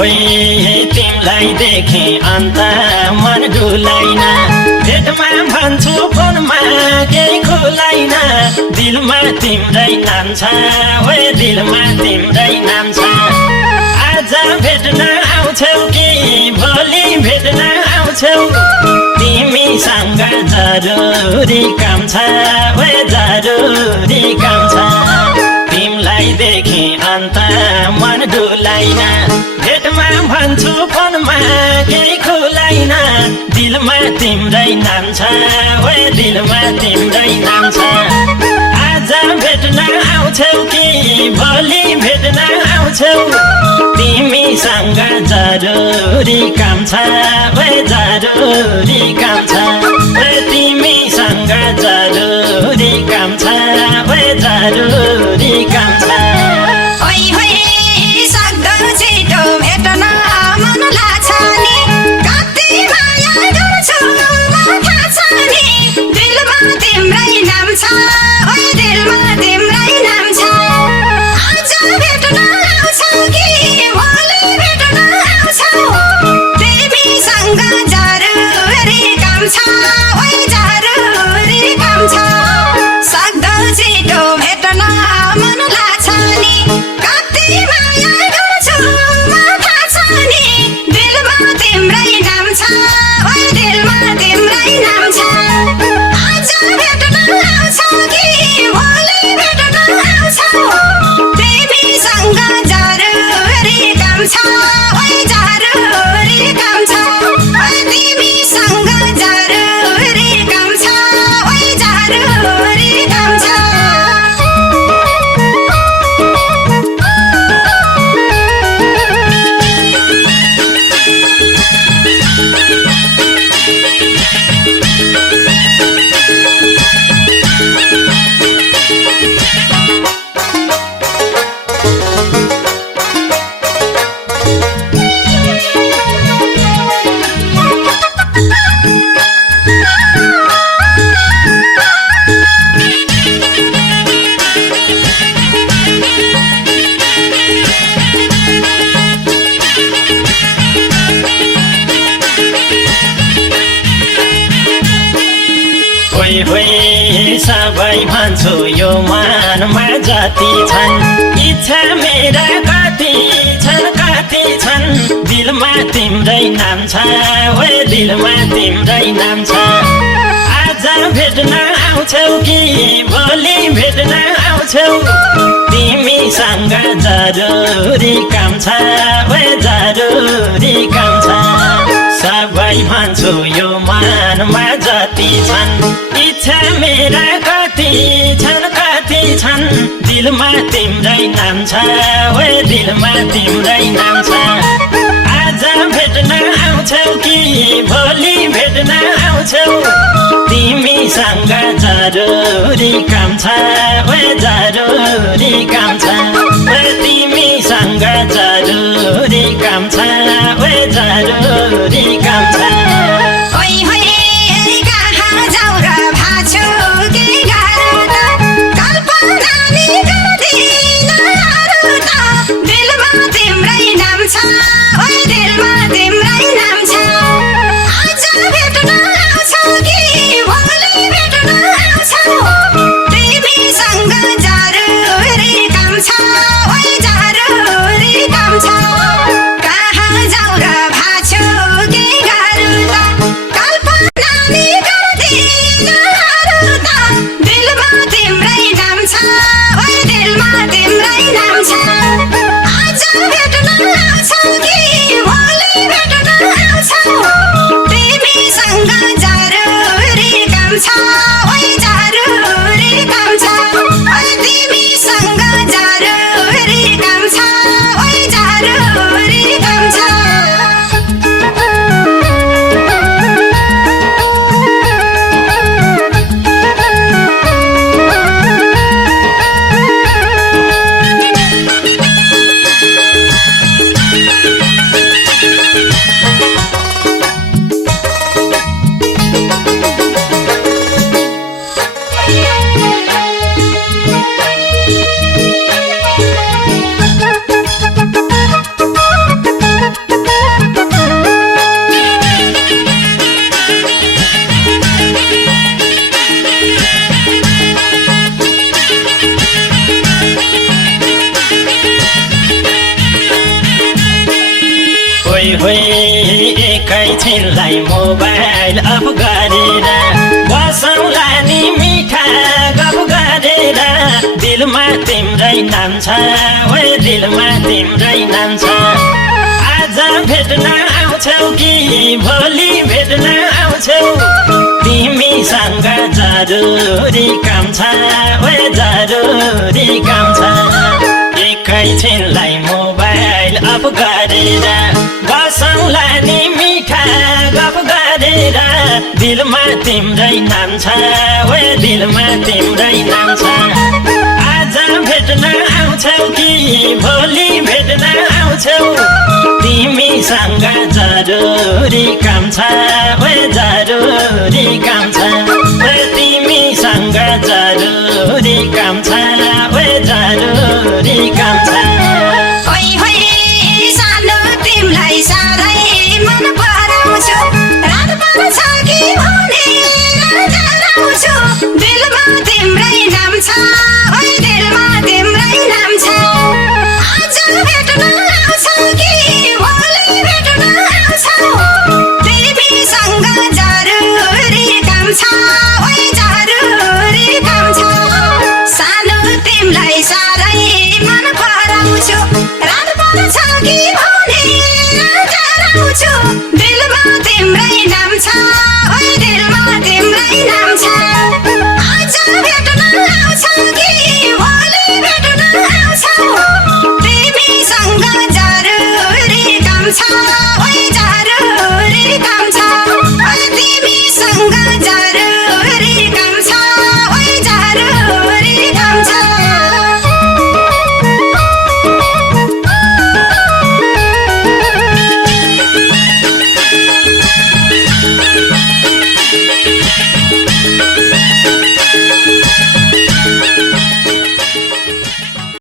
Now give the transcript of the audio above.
तिमलाई देखे अन्त मन डुलाइन भेटमा भन्छु फोनमा केही खुलाइन दिलमा तिम्रै नाम छ ओए दिलमा तिम्रै नाम छ आज भेट्न आउँछौ कि भोलि भेट्न आउँछौ तिमीसँग जरुरी काम छ ओए जरुरी काम छ तिमलाई देखे अन्त मन डुलाइन भेटमा भन्छु फोनमा केही खुलाइन दिलमा तिम्रै नाम छ ओए दिलमा तिम्रै नाम छ आज भेट्न आउँछौ कि भोलि भेट्न आउँछौ तिमीसँग जरुरी काम छ ओए जरुरी काम छ ओए तिमीसँग जरुरी काम छ ओए जरुरी काम छ भेट्न मन लाग्छ नि कति माया गर्छु थाहा छ नि दिलमा तिम्रै नाम छ ओए दिलमा तिम्रै नाम छ आज भेट्न आउँछौ कि भोलि भेट्न आउँछौ तिमीसँग जरुरी काम छ ओए जरुरी काम छ सक्दो छिटो भेट्न मन लाग्छ नि कति माया गर्छु दिलमा तिम्रै नाम छ ओए दिलमा तिम्रै नाम छ आज भेट्न आउँछौ कि भोलि भेट्न आउँछौ तिमीसँग जरुरी काम छ ओए जरुरी काम छ ओए तिमीसँग जरुरी काम छ ओए जरुरी काम छ सबै भन्छु यो मनमा जति छन् इच्छा मेरा कति छन् दिलमा तिम्रै नाम छ ओए दिलमा तिम्रै नाम छ आज भेट्न आउँछौ कि भोलि भेट्न आउँछौ तिमीसँग जरुरी काम छ ओए जरुरी काम छ सबै भन्छु यो मनमा जति छन् इच्छा मेरा कति छन् दिलमा तिम्रै नाम छ ओए दिलमा तिम्रै नाम छ आज भेट्न आउँछौ कि भोलि भेट्न आउँछौ तिमीसँग जरुरी काम छ ओए जरुरी काम छ ओए तिमीसँग जरुरी काम छ ओए जरुरी काम छ काम छ एकैछिनलाई मोबाइल अफ गरेर बसौँला नि मिठा गफ गरेर दिलमा तिम्रै नाम छ ओए दिलमा तिम्रै नाम छ आज भेट्न आउँछौ कि भोलि भेट्न आउँछौ तिमीसँग जरुरी काम छ ओए जरुरी काम छ एकैछिनलाई मोबाइल अफ गरेर बसौँला नि मिठा गफ गरेर दिलमा तिम्रै नाम छ ओए दिलमा तिम्रै नाम छ आज भेट्न आउँछौ कि भोलि भेट्न आउँछौ तिमीसँग जरुरी काम छ ओए जरुरी काम छ तिमीसँग जरुरी काम छ ओए जरुरी काम छ तिमलाई साह्रै मन पराउँछु रात पर्छ कि भनेर डराउँछु दिलमा तिम्रै नाम छ ओइ दिलमा तिम्रै नाम छ आज भेट्न आउँछौ कि भोलि भेट्न आउँछौ तिमीसँग जरुरी काम छ ओइ जरुरी काम छ सानो तिमलाई साह्रै मन पराउँछु रात पर्छ कि भनेर डराउँछु